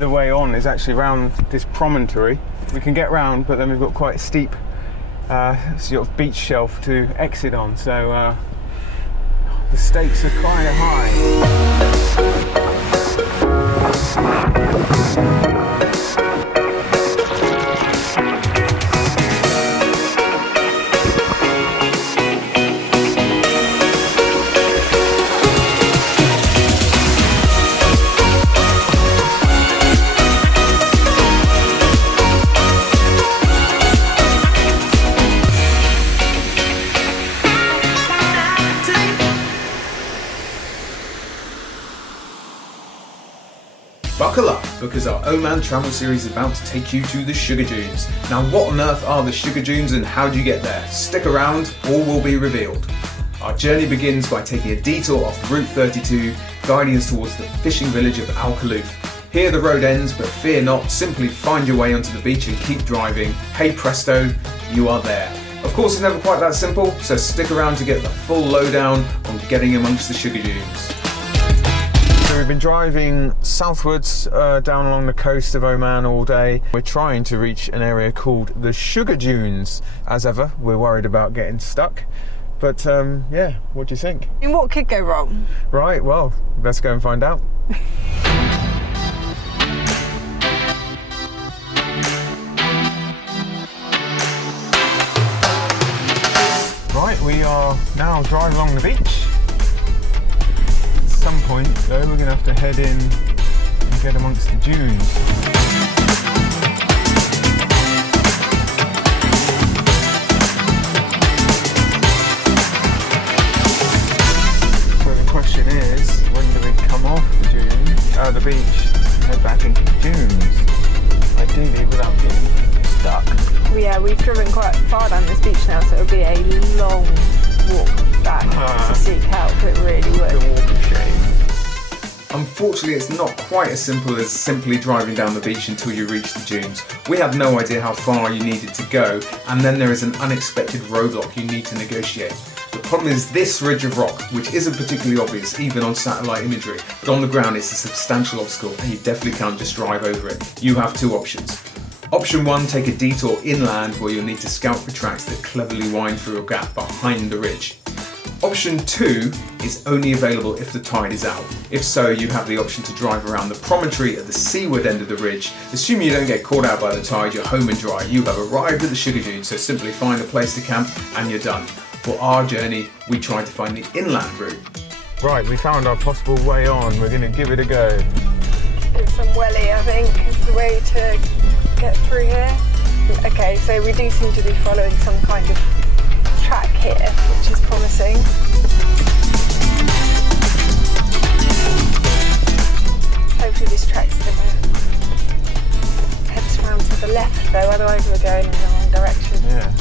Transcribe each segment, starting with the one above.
The way on is actually round this promontory. We can get round, but then we've got quite a steep sort of beach shelf to exit on, so the stakes are quite high. Buckle up, because our Oman travel series is about to take you to the Sugar Dunes. Now what on earth are the Sugar Dunes and how do you get there? Stick around, all will be revealed. Our journey begins by taking a detour off Route 32, guiding us towards the fishing village of Al Khalouf. Here the road ends, but fear not, simply find your way onto the beach and keep driving. Hey presto, you are there. Of course it's never quite that simple, so stick around to get the full lowdown on getting amongst the Sugar Dunes. So we've been driving southwards down along the coast of Oman all day. We're trying to reach an area called the Sugar Dunes. As ever, we're worried about getting stuck. But yeah, what do you think? And what could go wrong? Right, well, let's go and find out. Right, we are now driving along the beach. At some point though, we're going to have to head in and get amongst the dunes. So the question is, when do we come off the beach and head back into the dunes? Ideally without getting stuck. Yeah, we've driven quite far down this beach now, so it'll be a long walk back to seek help. It really would. The walk of shame. Unfortunately, it's not quite as simple as simply driving down the beach until you reach the dunes. We had no idea how far you needed to go, and then there is an unexpected roadblock you need to negotiate. The problem is this ridge of rock, which isn't particularly obvious even on satellite imagery, but on the ground it's a substantial obstacle and you definitely can't just drive over it. You have two options. Option 1, take a detour inland where you'll need to scout for tracks that cleverly wind through a gap behind the ridge. Option 2 is only available if the tide is out. If so, you have the option to drive around the promontory at the seaward end of the ridge. Assuming you don't get caught out by the tide, you're home and dry. You have arrived at the Sugar Dunes, so simply find a place to camp and you're done. For our journey, we tried to find the inland route. Right, we found our possible way on. We're going to give it a go. It's some welly, I think, is the way to get through here. Okay, so we do seem to be following some kind of track here, which is promising. Hopefully this track's gonna head us round to the left though, otherwise we're going in the wrong direction. Yeah.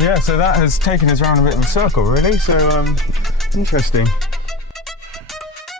Yeah, so that has taken us around a bit of a circle really, so interesting.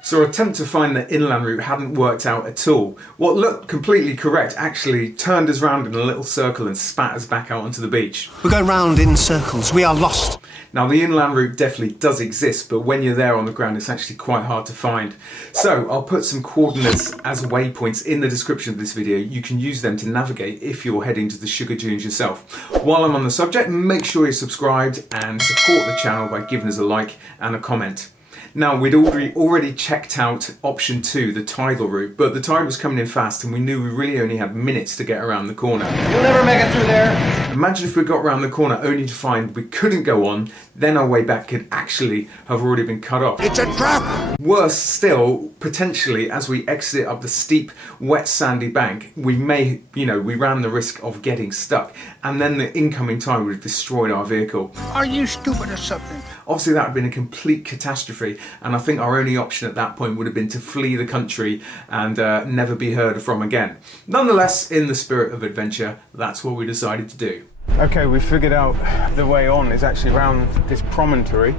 So our attempt to find the inland route hadn't worked out at all. What looked completely correct actually turned us round in a little circle and spat us back out onto the beach. We're going round in circles, we are lost. Now the inland route definitely does exist, but when you're there on the ground it's actually quite hard to find. So I'll put some coordinates as waypoints in the description of this video. You can use them to navigate if you're heading to the Sugar Dunes yourself. While I'm on the subject, make sure you're subscribed and support the channel by giving us a like and a comment. Now we'd already checked out option 2, the tidal route, but the tide was coming in fast and we knew we really only had minutes to get around the corner. You'll never make it through there. Imagine if we got around the corner only to find we couldn't go on, then our way back could actually have already been cut off. It's a trap! Worse still, potentially, as we exit up the steep, wet, sandy bank, we may, we ran the risk of getting stuck, and then the incoming tide would have destroyed our vehicle. Are you stupid or something? Obviously, that would have been a complete catastrophe, and I think our only option at that point would have been to flee the country and never be heard from again. Nonetheless, in the spirit of adventure, that's what we decided to do. Okay, we figured out the way on is actually round this promontory,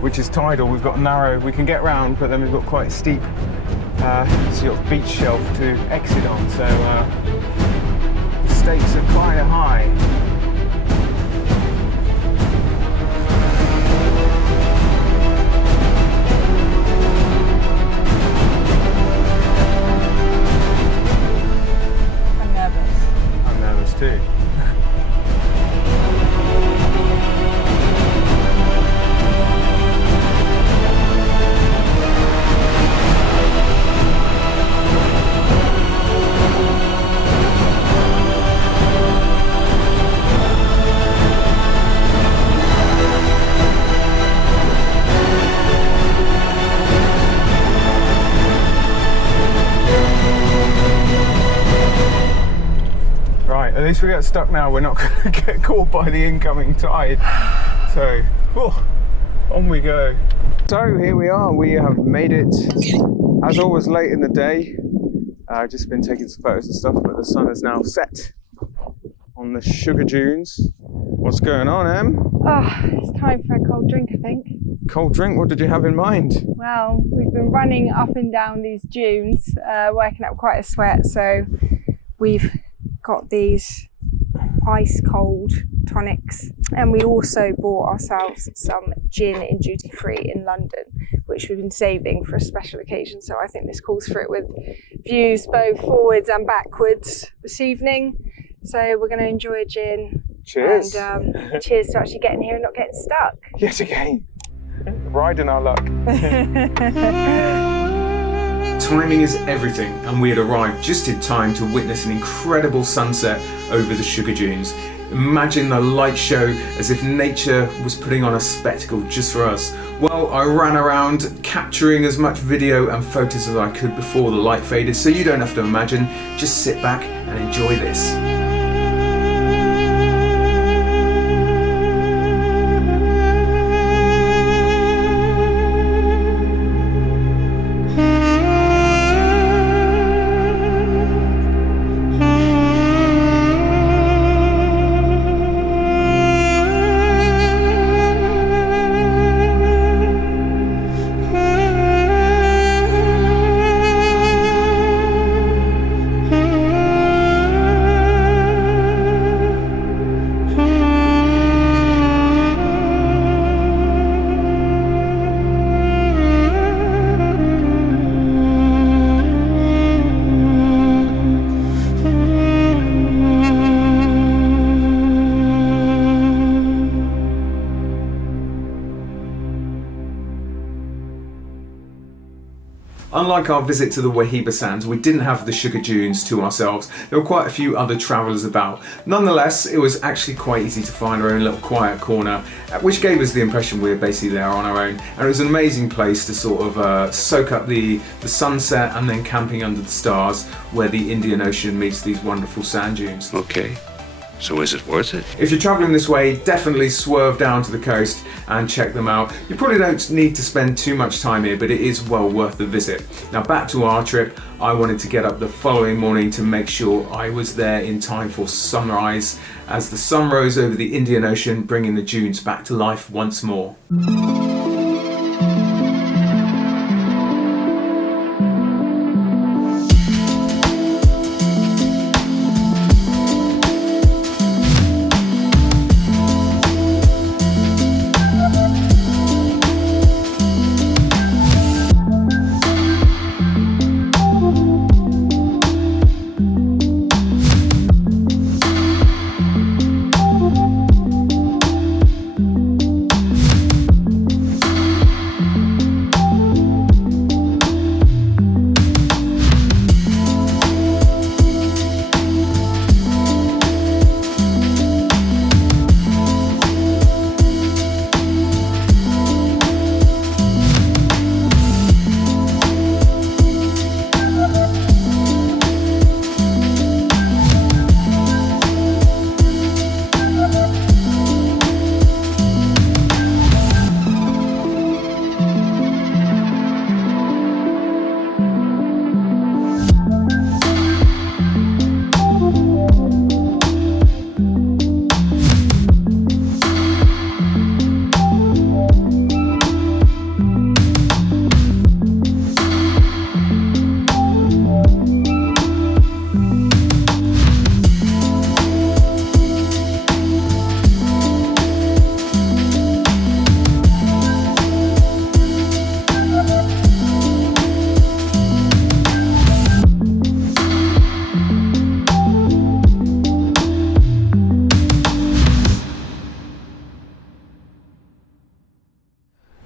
which is tidal. We've got narrow, we can get round, but then we've got quite a steep sort of beach shelf to exit on, so the stakes are quite high. I'm nervous too. At least we get stuck now, we're not going to get caught by the incoming tide. So, on we go. So here we are, we have made it. As always, late in the day. I've just been taking some photos and stuff, but the sun is now set on the sugar dunes. What's going on, Em? Oh, it's time for a cold drink, I think. Cold drink, what did you have in mind? Well, we've been running up and down these dunes, working up quite a sweat, so we've got these ice cold tonics, and we also bought ourselves some gin in duty free in London, which we've been saving for a special occasion, so I think this calls for it, with views both forwards and backwards this evening. So we're going to enjoy a gin. Cheers. And cheers to actually getting here and not getting stuck. Yet again, riding our luck. Timing is everything, and we had arrived just in time to witness an incredible sunset over the sugar dunes. Imagine the light show, as if nature was putting on a spectacle just for us. Well, I ran around capturing as much video and photos as I could before the light faded, so you don't have to imagine, just sit back and enjoy this. Unlike our visit to the Wahiba Sands, we didn't have the sugar dunes to ourselves. There were quite a few other travellers about. Nonetheless, it was actually quite easy to find our own little quiet corner, which gave us the impression we were basically there on our own. And it was an amazing place to sort of soak up the sunset, and then camping under the stars where the Indian Ocean meets these wonderful sand dunes. Okay. So is it worth it? If you're travelling this way, definitely swerve down to the coast and check them out. You probably don't need to spend too much time here, but it is well worth the visit. Now back to our trip, I wanted to get up the following morning to make sure I was there in time for sunrise, as the sun rose over the Indian Ocean, bringing the dunes back to life once more.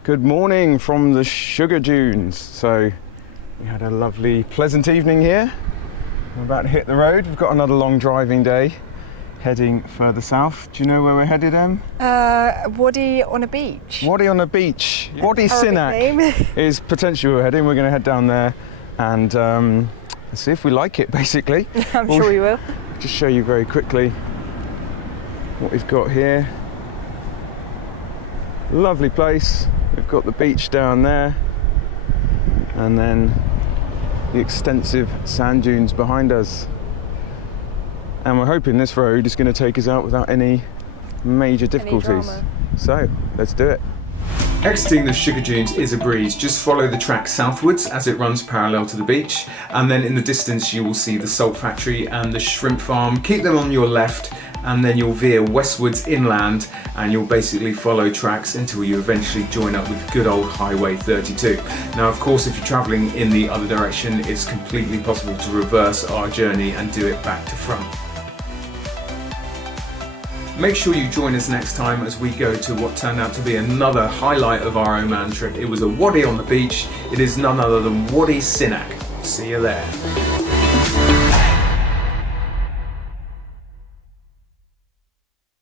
Good morning from the sugar dunes. So we had a lovely, pleasant evening here. We're about to hit the road. We've got another long driving day, heading further south. Do you know where we're headed, Em? Wadi on a beach. Wadi on a beach. Yeah. Wadi Arabic Sinak name. is potentially where we're heading. We're going to head down there and see if we like it, basically. I'm sure you will. Just show you very quickly what we've got here. Lovely place. We've got the beach down there and then the extensive sand dunes behind us. And we're hoping this road is going to take us out without any major difficulties. drama. So let's do it. Exiting the sugar dunes is a breeze. Just follow the track southwards as it runs parallel to the beach, and then in the distance you will see the salt factory and the shrimp farm. Keep them on your left and then you'll veer westwards inland and you'll basically follow tracks until you eventually join up with good old Highway 32. Now of course if you're travelling in the other direction, it's completely possible to reverse our journey and do it back to front. Make sure you join us next time as we go to what turned out to be another highlight of our Oman trip. It was a wadi on the beach. It is none other than Wadi Sinak. See you there.